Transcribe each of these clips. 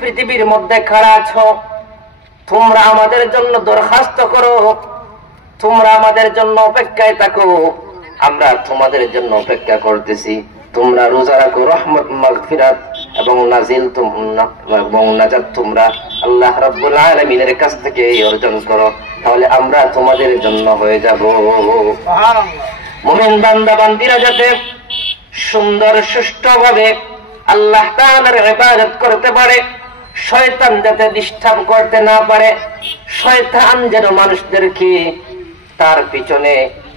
পৃথিবীর মধ্যে খাড়া আছো, তোমরা আমাদের জন্য দরখাস্ত করো, তোমরা আমাদের জন্য অপেক্ষায় থাকো, আমরা তোমাদের জন্য অপেক্ষা করতেছি। তোমরা রোজা রাখো, রহমত মাগফিরাত এবং নাজিল এবং নাজাত তোমরা আল্লাহ রাব্বুল আলামিনের কাছ থেকে অর্জন করো, তাহলে আমরা তোমাদের জন্য হয়ে যাব। মুমিন বান্দা বান্দিরা যাতে সুন্দর সুষ্ঠুভাবে আল্লাহ তাআলার ইবাদত করতে পারে, শয়তান যাতে ডিস্টার্ব করতে না পারে, শয়তান যেন মানুষদেরকে তার পিছনে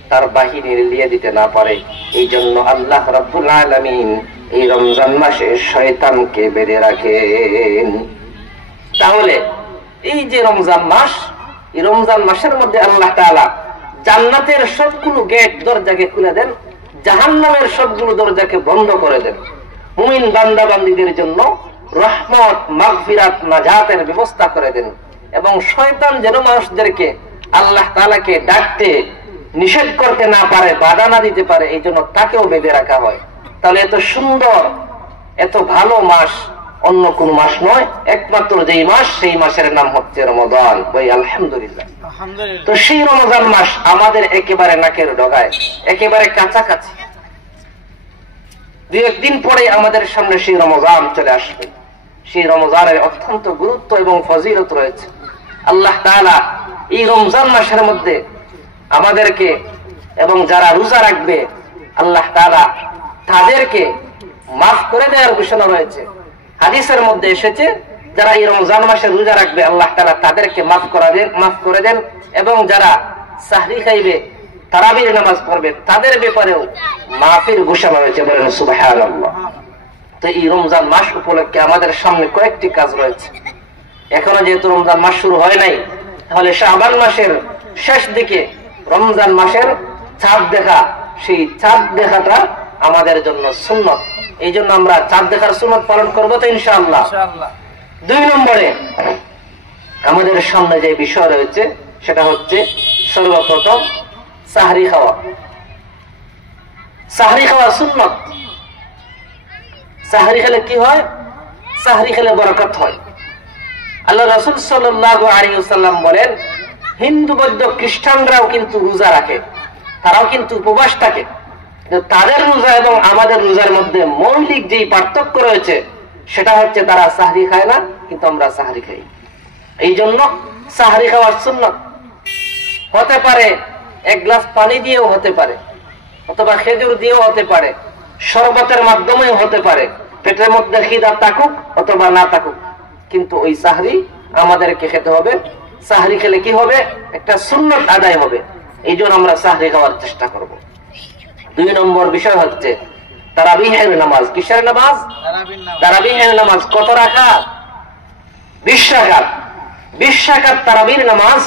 তার বাহিনী লিয়ে দিতে না পারে, এই জন্য আল্লাহ রাব্বুল আলামিন এই রমজান মাসে শয়তানকে বেঁধে রাখেন। তাহলে এই যে রমজান মাস, এই রমজান মাসের মধ্যে আল্লাহ তাআলা জান্নাতের সবগুলো গেট দরজাকে খুলে দেন, জাহান্নামের সবগুলো দরজাকে বন্ধ করে দেন। মুমিন বান্দা বান্দীদের জন্য রহমত মাগফিরাত নাজাতের ব্যবস্থা করে দেন, এবং শয়তান যেন মানুষদেরকে আল্লাহ তাআলাকে ডাকতে নিষেধ করতে না পারে, বাধা না দিতে পারে, এই জন্য তাকেও বেঁধে রাখা হয়। তাহলে এত সুন্দর এত ভালো মাস অন্য কোন মাস নয়, একমাত্র যেই মাস, সেই মাসের নাম হচ্ছে রমাদান। ভাই আলহামদুলিল্লাহ। তো সেই রমজান মাস আমাদের একেবারে নাকের ডগায়, একেবারে কাছাকাছি। দুই একদিন পরে আমাদের সামনে সেই রমজান চলে আসবে। সেই রমজানের অত্যন্ত গুরুত্ব এবং ফজিলত রয়েছে। আল্লাহ তাআলা এই রমজান মাসের মধ্যে আমাদেরকে এবং যারা রোজা রাখবে আল্লাহ তাআলা তাদেরকে মাফ করে দেওয়ার ঘোষণা রয়েছে। হাদিসের মধ্যে এসেছে, যারা এই রমজান মাসে রোজা রাখবে আল্লাহ তাআলা তাদেরকে মাফ করে দেন, এবং যারা সাহরি খাইবে, তারাবির নামাজ পড়বে, তাদের ব্যাপারেও মাফের ঘোষণা রয়েছে। বলেন সুবহানাল্লাহ। তো এই রমজান মাস উপলক্ষে আমাদের সামনে কয়েকটি কাজ রয়েছে। এখনো যেহেতু রমজান মাস শুরু হয় নাই, তাহলে শাবান মাসের শেষ দিকে রমজান মাসের চাঁদ দেখা, সেই চাঁদ দেখাটা আমাদের জন্য সুন্নত। এই জন্য আমরা চাঁদ দেখার সুন্নত পালন করবো তো ইনশাআল্লাহ। 2 নম্বরে আমাদের সামনে যে বিষয় রয়েছে সেটা হচ্ছে সর্বপ্রথম সাহরি খাওয়া। সাহরি খাওয়া সুন্নত। সাহরি খেলে কি হয়? সাহরি খেলে বরকত হয়। আল্লাহ রাসূল সাল্লাল্লাহু আলাইহি ওয়াসাল্লাম বলেন, হিন্দু বৌদ্ধ খ্রিস্টানরাও কিন্তু রোজা রাখে, তারাও কিন্তু উপবাস থাকে, তাদের রোজা এবং আমাদের রোজার মধ্যে মৌলিক যেই পার্থক্য রয়েছে সেটা হচ্ছে তারা সাহরি খায় না, কিন্তু আমরা সাহরি খাই। এই জন্য সাহরি খাওয়ার সুন্নত। হতে পারে 1 গ্লাস পানি দিয়েও হতে পারে, অথবা খেজুর দিয়েও হতে পারে, শরবতের মাধ্যমেও হতে পারে, পেটের মধ্যে খিদা থাকুক অথবা না থাকুক, কিন্তু ওই সাহরি আমাদেরকে খেতে হবে। সাহরি খেলে কি হবে? একটা সুন্নত আদায় হবে। এই জন্য আমরা সাহরি খাওয়ার চেষ্টা করব। 2 নম্বর বিষয় হচ্ছে তারাবিহের নামাজ। কিসের নামাজ? তারাবিহের নামাজ। কত রাকাত? 20 রাকাত। 20 রাকাত তারাবির নামাজ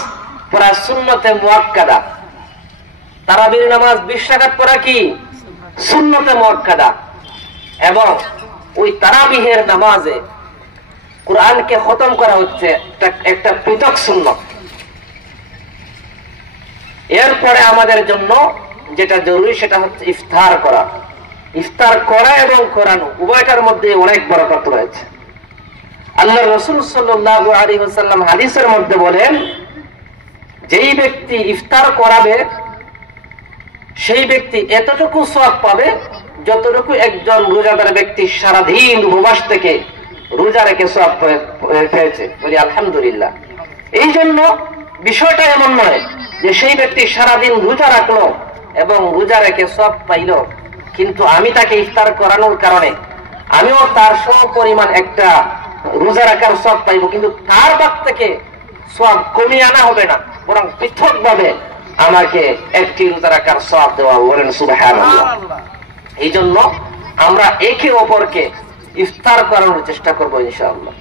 পড়া সুন্নতে মুআক্কাদা। তারাবির নামাজ 20 রাকাত পড়া কি সুন্নতে মুআক্কাদা। এবং ওই তারাবিহের নামাজে কোরআনকে খতম করা হচ্ছে একটা পৃথক সুন্নত। এরপরে আমাদের জন্য যেটা জরুরি সেটা হচ্ছে ইফতার করা। ইফতার করা এবং করানো উভয়টার মধ্যে অনেক বরকত রয়েছে। আল্লাহ রাসূল সাল্লাল্লাহু আলাইহি ওয়াসাল্লাম হাদিসের মধ্যে বলেন, যেই ব্যক্তি ইফতার করাবে সেই ব্যক্তি এতটুকু সওয়াব পাবে যতটুকু একজন রোজাদার ব্যক্তি সারাদিন উপবাস থেকে রোজা রেখে সওয়াব পেয়েছে। বলি আলহামদুলিল্লাহ। এই জন্য বিষয়টা এমন নয় যে সেই ব্যক্তি সারাদিন রোজা রাখলো এবং রোজা রেখে সওয়াব পাইল, কিন্তু আমি তাকে ইফতার করানোর কারণে আমিও তার সম পরিমাণ একটা রোজা রাখার সওয়াব পাইব, কিন্তু তার ভাগ থেকে সওয়াব কমিয়ে আনা হবে না, বরং পৃথক ভাবে আমাকে একটি রোজা রাখার সওয়াব দেওয়া। বলেন সুবহানাল্লাহ। এই জন্য আমরা একে অপরকে ইফতার করানোর চেষ্টা করবো ইনশাআল্লাহ।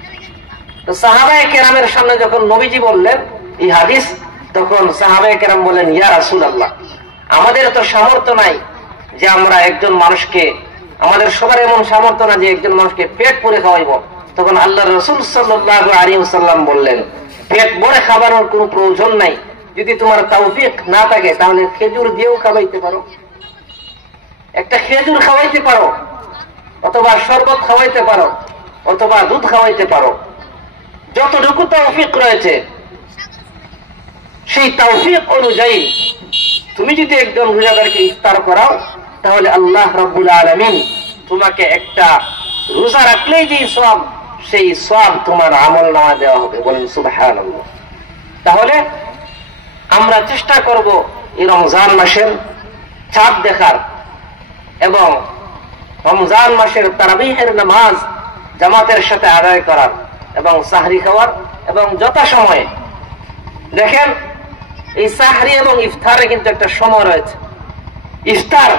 তো সাহাবায়ে কেরামের সামনে যখন নবীজি বললেন এই হাদিস, তখন সাহাবায়ে কেরাম বলেন, ইয়া রাসূলুল্লাহ, আমাদের তো সামর্থ্য নাই যে আমরা একজন মানুষকে, আমাদের সবার এমন সামর্থ্য না যে একজন মানুষকে পেট পুরে খাওয়াইব। তখন আল্লাহ রাসূল সাল্লাল্লাহু আলাইহি ওয়াসাল্লাম বললেন, পেট ভরে খাবানোর কোনো প্রয়োজন নাই, যদি তোমার তৌফিক না থাকে তাহলে খেজুর দিয়েও খাওয়াইতে পারো, একটা খেজুর খাওয়াইতে পারো, অথবা শরবত খাওয়াইতে পারো, অথবা দুধ খাওয়াইতে পারো। যতটুকু তৌফিক রয়েছে সেই তৌফিক অনুযায়ী তুমি যদি একজন রোজাদারকে ইফতার করাও, তাহলে আল্লাহ রাব্বুল আলামিন তোমাকে একটা রোজা রাখলেই যে সওয়াব, সেই সওয়াব তোমার আমলনামায় দেওয়া হবে। বলেন সুবহানাল্লাহ। তাহলে আমরা চেষ্টা করব এই রমজান মাসের চাঁদ দেখার এবং রমজান মাসের তারাবিহের নামাজ জামাতের সাথে আদায় করার এবং সাহরি খাওয়ার, এবং যথাসময়ে দেখেন এই সাহরি এবং ইফতারে কিন্তু একটা সময় রয়েছে। ইফতার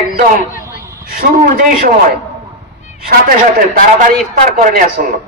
একদম শুরুর যেই সময়, সাথে সাথে তাড়াতাড়ি ইফতার করে নেওয়া সুন্নাত।